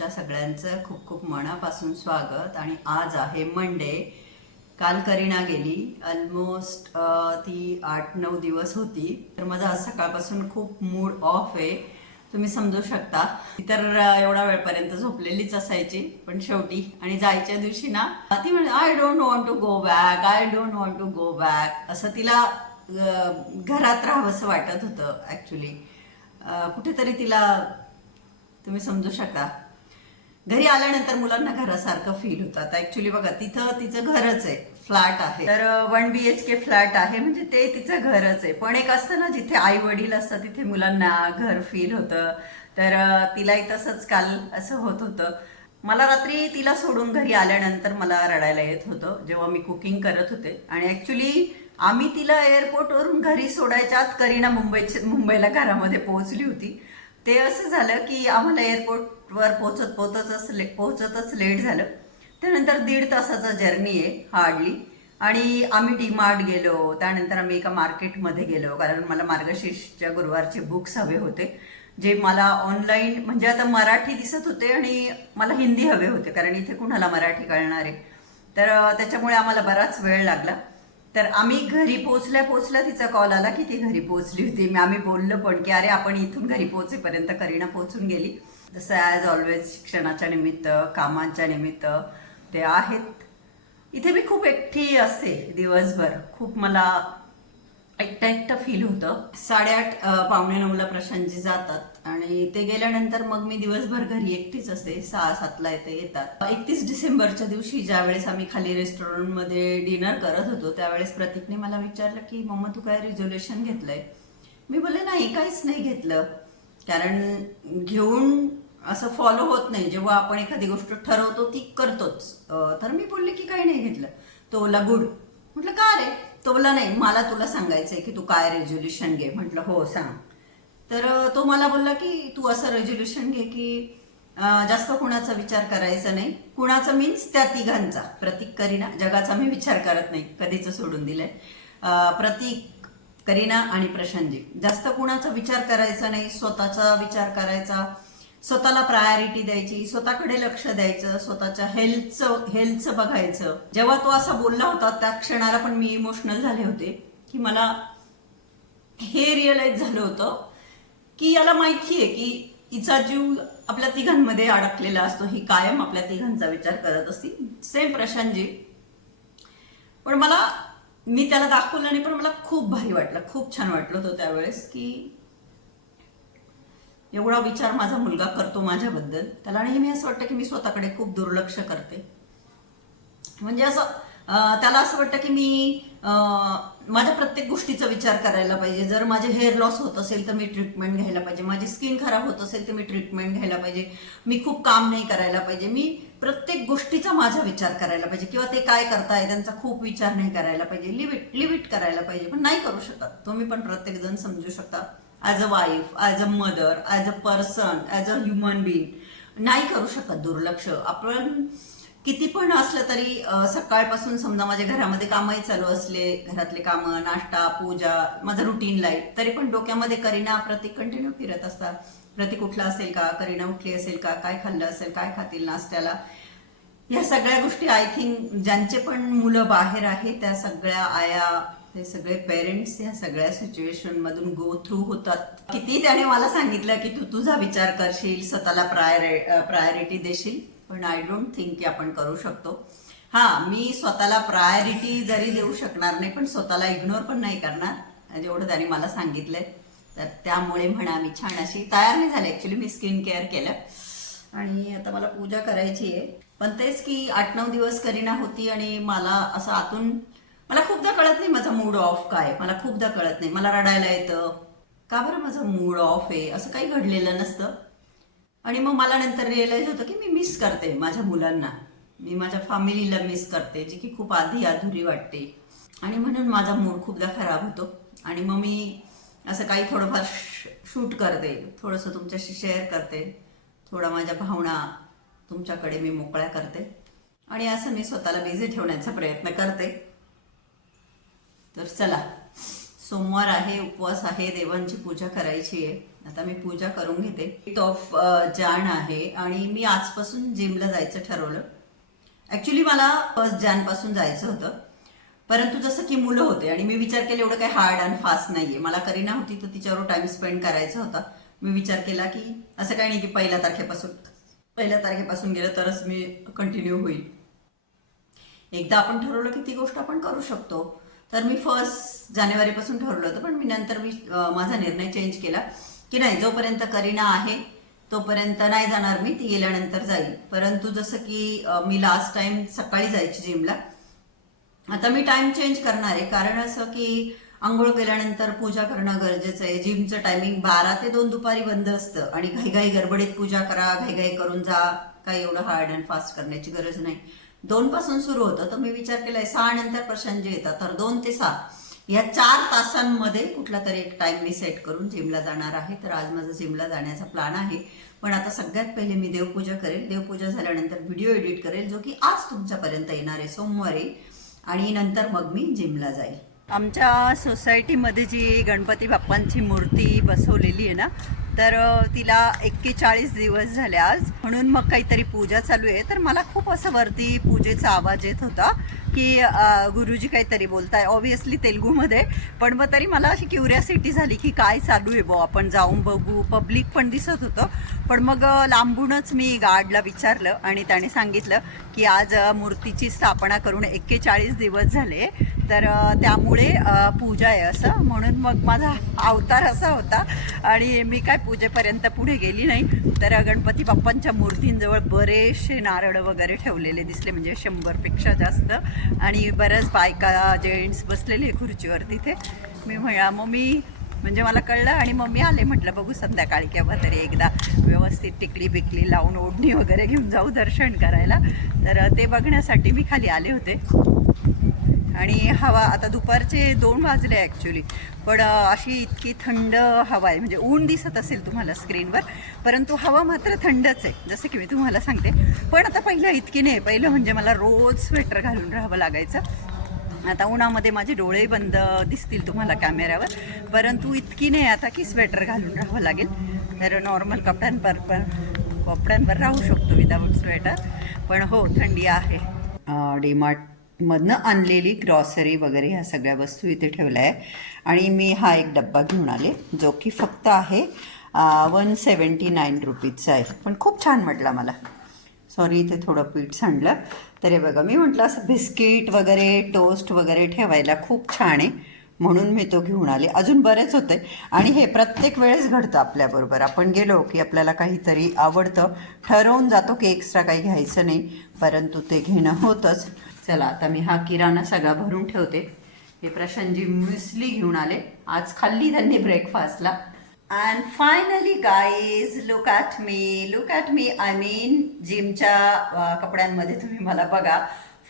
तुमच्या सगळ्यांचं खूप खूप मनापासून स्वागत. आणि आज आहे मंडे काल करीना गेली. ऑलमोस्ट ती आठ नऊ दिवस होती. तर माझा आज सकाळपासून खूप मूड ऑफ आहे. तुम्ही समजू शकता. ती तर एवढा वेळपर्यंत झोपलेलीच असायची. पण शेवटी आणि जायच्या दिवशी ना ती म्हणजे I don't want to go back I don't want to go back असं तिला घरात राहावंसं वाटत होतं ॲक्च्युली कुठेतरी तिला तुम्ही समजू शकता. घरी आल्यानंतर मुलांना घरासारखं फील होतं आता ऍक्च्युली बघा तिथं तिचं घरच आहे फ्लॅट आहे. तर one B H K flat आहे म्हणजे ते तिचं घरच आहे. पण एक असतं ना जिथे आई वडील असतात तिथे मुलांना घर फील होतं. तर तिलाही तसंच काल असं होत होतं. मला रात्री तिला सोडून घरी आल्यानंतर मला रडायला येत होतं जेव्हा मी कुकिंग करत होते. आणि ऍक्च्युली आम्ही तिला एअरपोर्टवरून घरी सोडायच्या आत करीना मुंबईच्या मुंबईला घरामध्ये पोहोचली होती. ते असं झालं की आम्हाला एअरपोर्ट वर पोहोचत पोहोचतच ले पोहोचतच लेट झालं. त्यानंतर दीड तासाचा जर्नी आहे हार्डली. आणि आम्ही डीमार्ट गेलो. त्यानंतर आम्ही एका मार्केटमध्ये गेलो. कारण मला मार्गशीर्षच्या गुरुवारचे बुक्स हवे होते. जे मला ऑनलाईन म्हणजे आता मराठी दिसत होते आणि मला हिंदी हवे होते. कारण इथे कुणाला मराठी कळणार आहे? तर त्याच्यामुळे आम्हाला बराच वेळ लागला. तर आम्ही घरी पोचल्या पोचल्या तिचा कॉल आला की ती घरी पोचली होती. मी आम्ही बोललो पण की अरे आपण इथून घरी पोहोचेपर्यंत करीना पोचून गेली. जसं ॲज ऑलवेज शिक्षणाच्या निमित्त कामांच्या निमित्त ते आहेत. इथे मी खूप एकटी असते दिवसभर. खूप मला एकटं एकटं फील होतं. साडेआठ पावणे नऊला प्रशांतजी जातात आणि ते गेल्यानंतर मग मी दिवसभर घरी एकटीच असते सहा सातला येते येतात. एकतीस डिसेंबरच्या दिवशी ज्या वेळेस आम्ही खाली रेस्टॉरंटमध्ये डिनर करत होतो त्यावेळेस प्रतीकने मला विचारलं की मम्मा तू काय रिझोल्युशन घेतलंय? मी बोलले नाही काहीच नाही घेतलं. कारण घेऊन असं फॉलो होत नाही. जेव्हा आपण एखादी गोष्ट ठरवतो ती करतोच. तर मी बोलले की काही नाही घेतलं. तो ओला गुड. म्हटलं का रे? तो बोला नाही. मला तुला सांगायचंय की तू काय रेझोल्युशन घे. म्हटलं हो सांग. तर तो मला बोलला की तू असं रेझोल्युशन घे की जास्त कुणाचा विचार करायचा नाही. कुणाचा मीन्स त्या तिघांचा. प्रतीक करीना. जगाचा मी विचार करत नाही. कधीच सोडून दिलंय. प्रतीक करीना आणि प्रशांतजी. जास्त कुणाचा विचार करायचा नाही स्वतःचा विचार करायचा. स्वतःला प्रायोरिटी द्यायची स्वतःकडे लक्ष द्यायचं स्वतःच्या हेल्थचं हेल्थचं बघायचं. जेव्हा तो असा बोलला होता त्या क्षणाला पण मी इमोशनल झाले होते की मला हे रिअलाइज झालं होतं की याला माहिती आहे की तिचा जीव आपल्या तिघांमध्ये अडकलेला असतो ही कायम आपल्या तिघांचा विचार करत असते. सेम प्रशांतजी. पण मला मी त्याला दाखवलं नाही पण मला खूप भारी वाटलं खूप छान वाटलं होतं त्यावेळेस की एवढा विचार माझा मुलगा करतो माझ्याबद्दल. त्याला नेहमी असं वाटतं की मी स्वतःकडे खूप दुर्लक्ष करते. म्हणजे असं त्याला असं वाटतं की मी माझ्या प्रत्येक गोष्टीचा विचार करायला पाहिजे. जर माझे हेअर लॉस होत असेल तर मी ट्रीटमेंट घ्यायला पाहिजे. माझी स्किन खराब होत असेल तर मी ट्रीटमेंट घ्यायला पाहिजे. मी खूप काम नाही करायला पाहिजे. मी प्रत्येक गोष्टीचा माझा विचार करायला पाहिजे. किंवा ते काय करताय त्यांचा खूप विचार नाही करायला पाहिजे. लिमिट लिमिट करायला पाहिजे. पण नाही करू शकत. तुम्ही पण प्रत्येक जण समजू शकता. As a wife as a mother as a person as a human being नाही करू शकत दुर्लक्ष. आपण किती पण असलं तरी सकाळपासून समजा माझ्या घरामध्ये कामही चालू असले घरातले कामं नाश्ता पूजा माझं रुटीन लाईफ तरी पण डोक्यामध्ये करीना प्रतीक कंटिन्यू फिरत असतात. प्रतीक उठला असेल का? करीना उठली असेल का? काय खाल्लं असेल? काय खातील नाश्त्याला? या सगळ्या गोष्टी आय थिंक ज्यांचे पण मुलं बाहेर आहे त्या सगळ्या आया ते सगळे पेरेंट्स या सगळ्या सिच्युएशन मधून गो थ्रू होतात. किती त्याने मला सांगितलं की तू तुझा विचार करशील स्वतःला प्रायर प्रायोरिटी देशील? पण आय डोंट थिंक की आपण करू शकतो. हां मी स्वतःला प्रायोरिटी जरी देऊ शकणार नाही पण स्वतःला इग्नोर पण नाही करणार. जेवढं त्याने मला सांगितलंय तर त्यामुळे म्हणा मी छान अशी तयार नाही झाले. ऍक्च्युली मी स्किन केअर केलं. आणि आता मला पूजा करायची आहे. पण तेच की आठ नऊ दिवस करीना होती आणि मला असं आतून मला खूपदा कळत नाही माझा मूड ऑफ काय मला खूपदा कळत नाही. मला रडायला येतं. का बरं माझा मूड ऑफ आहे? असं काही घडलेलं नसतं. आणि मग मला नंतर रिअलाइज होतं की मी मिस करते माझ्या मुलांना. मी माझ्या फॅमिलीला मिस करते जी की खूप आधी अधुरी वाटते. आणि म्हणून माझा मूड खूपदा खराब होतो. आणि मग मी असं काही थोडंफार शूट करते. थोडंसं तुमच्याशी शेअर करते. थोडा माझ्या भावना तुमच्याकडे मी मोकळ्या करते. आणि असं मी स्वतःला बिझी ठेवण्याचा प्रयत्न करते. तर चला. सोमवार आहे उपवास आहे देवांची पूजा करायची आहे. आता मी पूजा करून घेते. एट ऑफ जान आहे आणि मी आजपासून जिमला जायचं ठरवलं. ॲक्च्युली मला फर्स्ट जॅनपासून जायचं होतं. परंतु जसं की मुलं होते आणि मी विचार केला एवढं काही हार्ड अँड फास्ट नाहीये. मला करीना होती तर तिच्यावर टाइम स्पेंड करायचा होता. मी विचार केला की असं काही नाही की पहिल्या तारखेपासून पहिल्या तारखेपासून गेलं तरच मी कंटिन्यू होईल. एकदा आपण ठरवलं की ती गोष्ट आपण करू शकतो. तर मी फर्स्ट जानेवारीपासून ठरवलं होतं पण मी नंतर मी माझा निर्णय चेंज केला. की नाही जोपर्यंत करीना आहे तोपर्यंत नाही जाणार मी ती गेल्यानंतर जाईल. परंतु जसं की मी लास्ट टाइम सकाळी जायची जिमला आता मी टाइम चेंज करणार आहे. कारण असं की आंघोळ केल्यानंतर पूजा करणं गरजेचं आहे. जिमचं टायमिंग बारा ते दोन दुपारी बंद असतं. आणि घाईघाई गडबडीत पूजा करा घाईघाई करून जा काही एवढं हार्ड अँड फास्ट करण्याची गरज नाही. दोन पासून सुरू होतं. तर मी विचार केलाय सहा नंतर प्रशांत जे येतात तर दोन ते सहा. या चार तासांमध्ये कुठला तरी एक टाइम मी सेट करून जिमला जाणार आहे. तर आज माझा जिमला जाण्याचा प्लॅन आहे. पण आता सगळ्यात पहिले मी देवपूजा करेल. देवपूजा झाल्यानंतर व्हिडिओ एडिट करेल जो की आज तुमच्यापर्यंत येणार आहे. सोमवारी. आणि नंतर मग मी जिमला जाईल. आमच्या सोसायटीमध्ये जी गणपती बाप्पांची मूर्ती बसवलेली आहे ना तर तिला एक्केचाळीस दिवस झाले आज. म्हणून मग काहीतरी पूजा चालू आहे. तर मला खूप असं वरती पूजेचा आवाज येत होता की गुरुजी काहीतरी बोलताय. ऑब्विसली तेलगूमध्ये. पण मग तरी मला अशी क्युरियासिटी झाली की काय चालू आहे बो? आपण जाऊन बघू. पब्लिक पण दिसत होतं. पण मग लांबूनच मी गार्डला विचारलं आणि त्याने सांगितलं की आज मूर्तीची स्थापना करून एक्केचाळीस दिवस झाले. तर त्यामुळे पूजा आहे असं. म्हणून मग माझा अवतार असा होता. आणि मी काय पूजेपर्यंत पुढे गेली नाही. तर गणपती बाप्पांच्या मूर्तींजवळ बरेचसे नारळ वगैरे ठेवलेले दिसले. म्हणजे शंभरपेक्षा जास्त. आणि बऱ्याच बायका जेंट्स बसलेले खुर्चीवर तिथे. मी म्हणा मग मी म्हणजे मला कळलं. आणि मग मी आले. म्हटलं बघू संध्याकाळी केव्हा तरी एकदा व्यवस्थित टिकली बिकली लावून ओढणी वगैरे घेऊन जाऊ दर्शन करायला. तर ते बघण्यासाठी मी खाली आले होते. आणि हवा आता दुपारचे दोन वाजले ॲक्च्युली पण अशी इतकी थंड हवा आहे. म्हणजे ऊन दिसत असेल तुम्हाला स्क्रीनवर परंतु हवा मात्र थंडच आहे जसं की मी तुम्हाला सांगते. पण आता पहिलं इतकी नाही. पहिलं म्हणजे मला रोज स्वेटर घालून राहावं लागायचं. आता उन्हामध्ये माझे डोळे बंद दिसतील तुम्हाला कॅमेऱ्यावर परंतु इतकी नाही आता की स्वेटर घालून राहावं लागेल. तर नॉर्मल कपड्यांवर पण कपड्यांवर राहू शकतो विदाऊट स्वेटर पण हो थंडी आहे. मधनं आणलेली ग्रॉसरी वगैरे ह्या सगळ्या वस्तू इथे ठेवल्या आहे आणि मी हा एक डब्बा घेऊन आले जो की फक्त आहे वन सेवन्टी नाईन रुपीजचा आहे. पण खूप छान म्हटला मला. सॉरी इथे थोडं पीठ सांडलं. तरी बघा मी म्हटलं असं बिस्किट वगैरे टोस्ट वगैरे ठेवायला खूप छान आहे. म्हणून मी तो घेऊन आले. अजून बरेच होते. आणि हे प्रत्येक वेळेस घडतं आपल्याबरोबर. आपण गेलो की आपल्याला काहीतरी आवडतं. ठरवून जातो की एक्स्ट्रा काही घ्यायचं नाही. परंतु ते घेणं होतंच. चला आता मी हा किराणा सगळा भरून ठेवते. हे प्रशांतजी म्युसली घेऊन आले. आज खाल्ली त्यांनी ब्रेकफास्टला and finally guys look at me look at me I mean जिमच्या कपड्यांमध्ये तुम्ही मला बघा.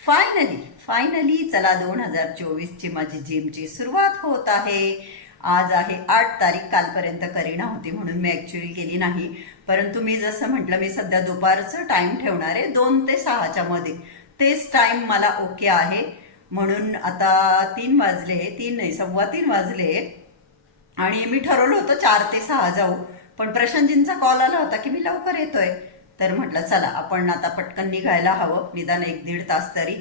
फायनली फायनली चला दोन हजार चोवीसची माझी जिमची सुरुवात होत आहे. आज आहे आठ तारीख कालपर्यंत करीना होती म्हणून मी ॲक्च्युली केली नाही. परंतु मी जसं म्हटलं मी सध्या दुपारचं टाईम ठेवणार आहे दोन ते सहाच्या मध्ये. तेच टाइम मला ओके आहे. म्हणून आता तीन वाजले तीन नाही सव्वा तीन वाजले. आणि मी ठरवलं होतं चार ते सहा जाऊ. पण प्रशांतजींचा कॉल आला होता की मी लवकर येतोय. तर म्हटलं चला आपण आता पटकन निघायला हवं. निदान एक दीड तास तरी.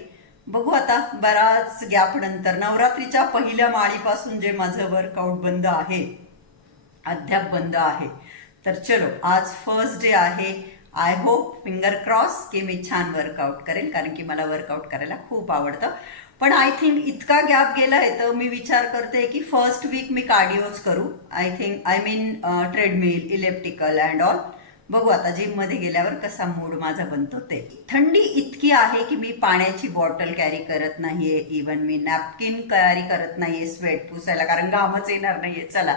बघू आता बराच गॅप नंतर. नवरात्रीच्या पहिल्या माळीपासून जे माझं वर्कआउट बंद आहे अद्याप बंद आहे. तर चलो आज फर्स्ट डे आहे. आय होप फिंगर क्रॉस की मी छान वर्कआउट करेल कारण की मला वर्कआउट करायला खूप आवडतं. पण आय थिंक इतका गॅप गेला आहे तर मी विचार करते की फर्स्ट वीक मी कार्डिओच करू. I think I mean treadmill elliptical and all बघू आता जिममध्ये गेल्यावर कसा मूड माझा बनतो ते. थंडी इतकी आहे की मी पाण्याची बॉटल कॅरी करत नाहीये. इवन मी नॅपकिन कॅरी करत नाहीये स्वेट पुसायला कारण घामच येणार नाहीये. चला.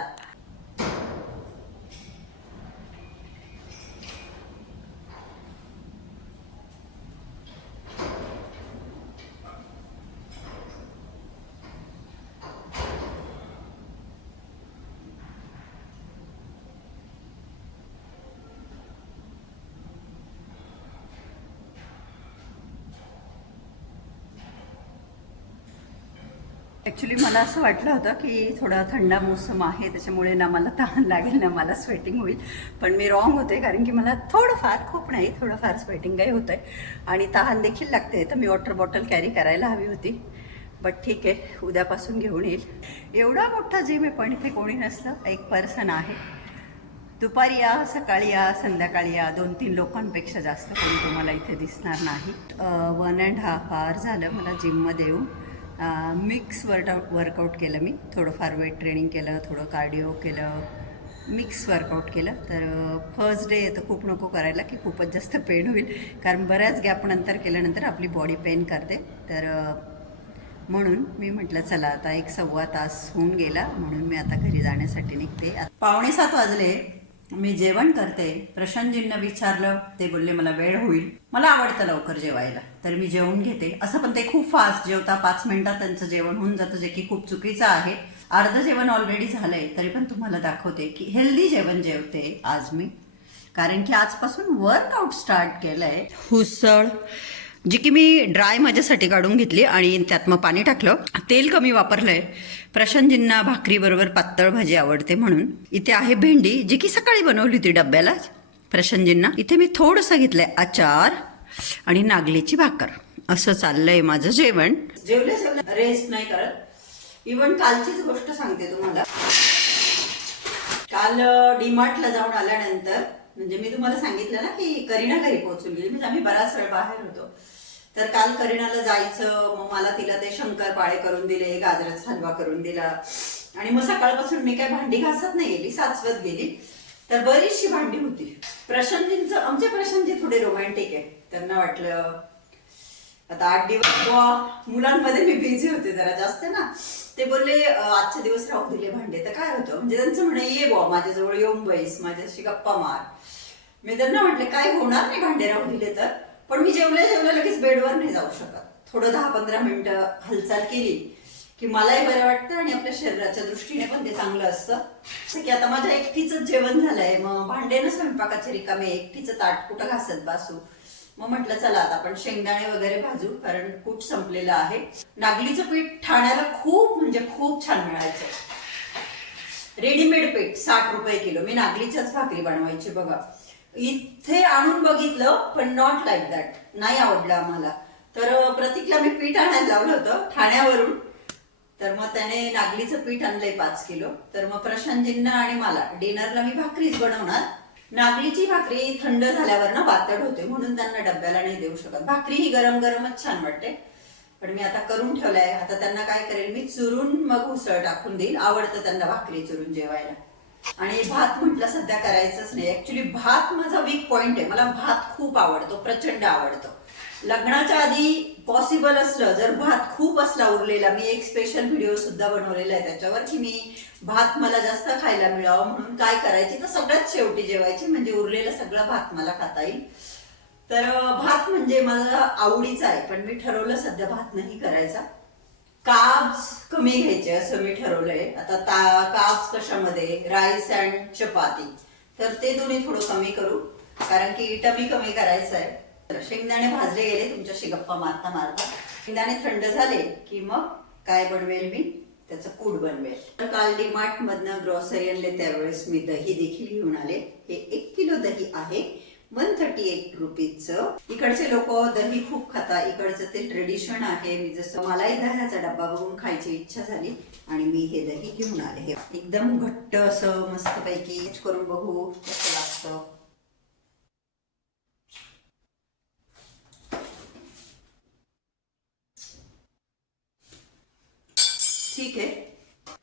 ॲक्च्युली मला असं वाटलं होतं की थोडा थंडा मोसम आहे त्याच्यामुळे ना मला तहान लागेल ना मला स्वेटिंग होईल. पण मी रॉंग होते कारण की मला थोडंफार खूप नाही थोडंफार स्वेटिंग काही होतं आहे आणि तहान देखील लागते तर मी वॉटर बॉटल कॅरी करायला हवी होती. बट ठीक आहे उद्यापासून घेऊन येईल. एवढा मोठा जिम आहे पण इथे कोणी नसलं एक पर्सन आहे. दुपारी या सकाळी या संध्याकाळी या दोन तीन लोकांपेक्षा जास्त कोणी तुम्हाला इथे दिसणार नाही. वन अँड हाफ आवर झालं मला जिममध्ये येऊन. मिक्स वर्कआउट वर्कआउट केलं मी. थोडंफार वेट ट्रेनिंग केलं थोडं कार्डिओ केलं मिक्स वर्कआउट केलं. तर फर्स्ट डे तर खूप नको करायला की खूपच जास्त पेन होईल. कारण बऱ्याच गॅपनंतर केल्यानंतर आपली बॉडी पेन करते. तर म्हणून मी म्हटलं चला आता एक सव्वा तास होऊन गेला. म्हणून मी आता घरी जाण्यासाठी निघते. पावणे सात वाजले. मी जेवण करते. प्रशांतजींना विचारलं ते बोलले मला वेळ होईल. मला आवडतं लवकर जेवायला. तर मी जेवून घेते. असं पण ते खूप फास्ट जेवता. पाच मिनिटात त्यांचं जेवण होऊन जातं जे की खूप चुकीचं आहे. अर्धं जेवण ऑलरेडी झालंय तरी पण तुम्हाला दाखवते की हेल्दी जेवण जेवते आज मी. कारण की आजपासून वर्कआउट स्टार्ट केलंय. हुसळ जी की मी ड्राय माझ्यासाठी काढून घेतली आणि त्यात मग पाणी टाकलं. तेल कमी वापरलंय. प्रशांतजींना भाकरीबरोबर पातळ भाजी आवडते म्हणून. इथे आहे भेंडी जी की सकाळी बनवली होती डब्याला प्रशांतजींना. इथे मी थोडंसं घेतलंय आचार आणि नागलीची भाकर. असं चाललंय माझं जेवण. जेवले जेवले रेस्ट नाही करत. इवन कालचीच गोष्ट सांगते तुम्हाला. काल डीमार्टला जाऊन आल्यानंतर म्हणजे मी तुम्हाला सांगितलं ना की करीना घरी पोहोचून गेली. म्हणजे आम्ही बराच वेळ बाहेर होतो. तर काल करिणाला जायचं मग मला तिला ते शंकरपाळे करून दिले गाजराचा हलवा करून दिला. आणि मग सकाळपासून मी काय भांडी घासत नाही गेली साचवत गेली. तर बरीचशी भांडी होती. प्रशांतजींचं आमचे प्रशांतजी थोडे रोमॅन्टिक आहे त्यांना वाटलं आता आठ दिवस बुवा मुलांमध्ये मी बिझी होते जरा जास्त ना. ते बोलले आजचे दिवस राहू दिले भांडे. तर काय होतं म्हणजे त्यांचं म्हणे ये बुवा माझ्याजवळ येऊन बैस माझ्याशी गप्पा मार. मी त्यांना म्हटले काय होणार नाही भांडे राहू दिले तर? पण मी जेवल्या जेवल्या लगेच बेडवर नाही जाऊ शकत. थोडं दहा पंधरा मिनिटं हालचाल केली की मलाही बरं वाटतं आणि आपल्या शरीराच्या दृष्टीने पण ते चांगलं असतं. जसं की आता माझ्या एकटीच जेवण झालंय. मग भांडेनं स्वयंपाकाचे रिकामे एकटीचं ताट कुठं घासत बासू? मग म्हटलं चला आता आपण शेंगदाणे वगैरे भाजू कारण कूट संपलेलं आहे. नागलीचं पीठ ठाण्याला खूप म्हणजे खूप छान मिळायचं. रेडीमेड पीठ साठ रुपये किलो. मी नागलीच्याच भाकरी बनवायची बघा. इथे आणून बघितलं पण नॉट लाईक दॅट नाही आवडलं आम्हाला. तर प्रतीकला मी पीठ आणायला लावलं होतं ठाण्यावरून. तर मग त्याने नागलीचं पीठ आणलंय पाच किलो. तर मग प्रशांतजींना आणि मला डिनरला मी भाकरीच बनवणार. नागलीची भाकरी थंड झाल्यावर ना बातड होते म्हणून त्यांना डब्याला नाही देऊ शकत. भाकरी ही गरम गरमच छान वाटते. पण मी आता करून ठेवलंय. आता त्यांना काय करेल मी चुरून मग उसळ टाकून देईल. आवडतं त्यांना भाकरी चुरून जेवायला. आणि भात म्हटलं सध्या करायचंच नाही. ऍक्च्युली भात माझा वीक पॉइंट आहे. मला भात खूप आवडतो प्रचंड आवडतो. लग्नाच्या आधी पॉसिबल असलं जर भात खूप असला उरलेला मी एक स्पेशल व्हिडिओ सुद्धा बनवलेला आहे त्याच्यावर की मी भात मला जास्त खायला मिळावं म्हणून काय करायची तर सगळ्यात शेवटी जेवायची म्हणजे उरलेला सगळा भात मला खाता येईल. तर भात म्हणजे मला आवडीचा आहे पण मी ठरवलं सध्या भात नाही करायचा. काब्स कमी घ्यायचे असं मी ठरवलंय. आता ता काब्स कशामध्ये? Rice and chapati. तर ते दोन्ही थोडं कमी करू कारण की टमी कमी करायचं आहे. तर शेंगदाणे भाजले गेले तुमच्याशी गप्पा मारता मारता. शेंगदाणे थंड झाले की मग काय बनवेल मी? त्याचं कूड बनवेल. तर काल डीमार्ट मधनं ग्रॉसरी आणले त्यावेळेस मी दही देखील घेऊन आले. हे एक किलो दही आहे. वन थर्टी एट रुपीजचं इकडचे लोक दही खूप खाता. इकडचं ते ट्रेडिशन आहे. मी जसं मलाही दह्याचा डब्बा बघून खायची इच्छा झाली आणि मी हे दही घेऊन आले. हे एकदम घट्ट असं मस्तपैकी करून बघू. कसं लागतं. ठीक आहे.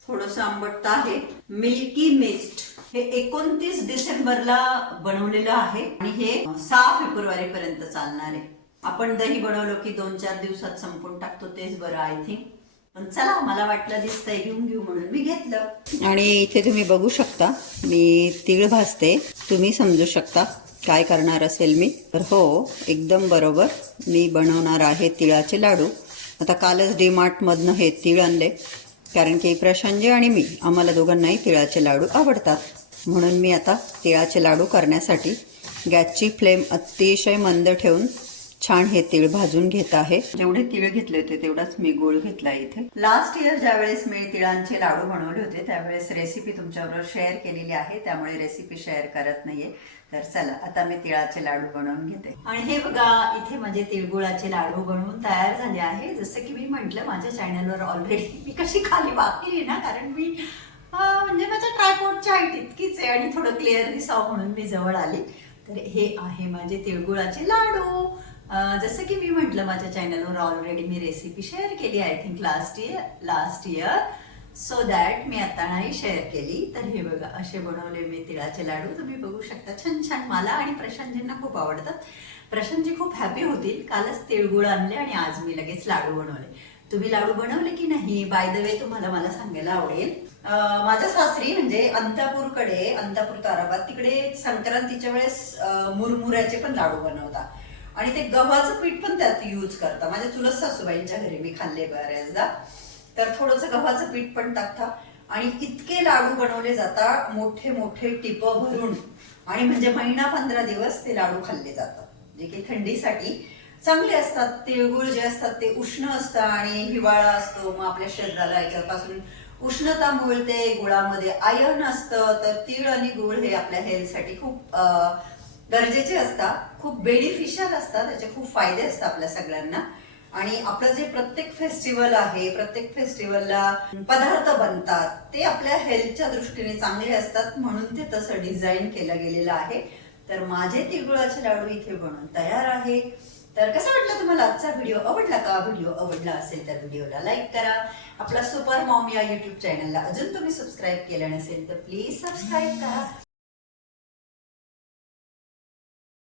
थोडस आंबट तर आहे. मिल्की मिस्ट हे एकोणतीस डिसेंबरला बनवलेलं आहे आणि हे सहा फेब्रुवारी पर्यंत चालणार आहे. आपण दही बनवलं की दोन चार दिवसात संपून टाकतो तेच बरं आय थिंक पण चला मला वाटलं दिसतंय घेऊन घेऊ म्हणून मी घेतलं. आणि इथे तुम्ही बघू शकता मी तीळ भाजते. तुम्ही समजू शकता काय करणार असेल मी. तर हो एकदम बरोबर मी बनवणार आहे तिळाचे लाडू. आता कालच डी मार्टमधनं हे तीळ आणले. कारण की प्रशांतजी आणि मी आम्हाला दोघांनाही तिळाचे लाडू आवडतात. म्हणून मी आता तिळाचे लाडू करण्यासाठी गॅसची फ्लेम अतिशय मंद ठेवून छान हे तीळ भाजून घेत आहे. जेवढे तीळ घेतले होते तेवढाच मी गोळ घेतला इथे. लास्ट इयर ज्या वेळेस मी तिळांचे लाडू बनवले होते त्यावेळेस रेसिपी तुमच्याबरोबर शेअर केलेली आहे. त्यामुळे रेसिपी शेअर करत नाहीये. तर चला आता मी तिळाचे लाडू बनवून घेते. आणि हे बघा इथे माझे तिळगुळाचे लाडू बनवून तयार झाले आहे. जसं की मी म्हंटल माझ्या चॅनलवर ऑलरेडी मी कशी खाली वाकली ना कारण मी म्हणजे माझ्या ट्रायपोर्टची हाईट इतकीच आहे आणि थोडं क्लिअर दिसावं म्हणून मी जवळ आली. तर हे आहे माझे तिळगुळाचे लाडू. जसं की मी म्हटलं माझ्या चॅनलवर ऑलरेडी मी रेसिपी शेअर केली I think last year last year so that मी आता नाही शेअर केली. तर हे बघा असे बनवले मी तिळाचे लाडू. तुम्ही बघू शकता छान छान. मला आणि प्रशांतजींना खूप आवडतात. प्रशांतजी खूप हॅपी होतील. कालच तिळगुळ आणले आणि आज मी लगेच लाडू बनवले. तुम्ही लाडू बनवले की नाही? बाय द वे तुम्हाला मला सांगायला आवडेल. माझ्या सासरी म्हणजे अंतापूरकडे अंतापूर ताराबाद तिकडे संक्रांतीच्या वेळेस मुरमुऱ्याचे पण लाडू बनवतात. आणि ते गव्हाचं पीठ पण त्यात यूज करता. माझ्या चुलत सासूबाईंच्या घरी मी खाल्ले बऱ्याचदा. तर थोडंसं गव्हाचं पीठ पण टाकता. आणि इतके लाडू बनवले जातात मोठे मोठे टिप भरून. आणि म्हणजे महिना पंधरा दिवस ते लाडू खाल्ले जातात. जे की थंडीसाठी चांगले असतात. तिळगुळ जे असतात ते उष्ण असतं आणि हिवाळा असतो. मग आपल्या शरीराला याच्यापासून उष्णता मिळते. गुळामध्ये आयर्न असतं. तर तीळ आणि गुळ हे आपल्या हेल्थसाठी खूप गरजेचे असतात खूप बेनिफिशियल असतात त्याचे खूप फायदे असतात आपल्या सगळ्यांना. आणि आपलं जे प्रत्येक फेस्टिवल आहे प्रत्येक फेस्टिवलला पदार्थ बनतात ते आपल्या हेल्थच्या दृष्टीने चांगले असतात म्हणून ते तसं डिझाईन केलं गेलेलं आहे. तर माझे तिळगुळाचे लाडू इथे बनून तयार आहे. तर कसं वाटलं तुम्हाला आजचा व्हिडिओ आवडला का? व्हिडिओ आवडला असेल तर व्हिडिओला लाईक करा. आपला सुपर मॉम या युट्यूब चॅनलला अजून तुम्ही सबस्क्राईब केलं नसेल तर प्लीज सबस्क्राईब करा.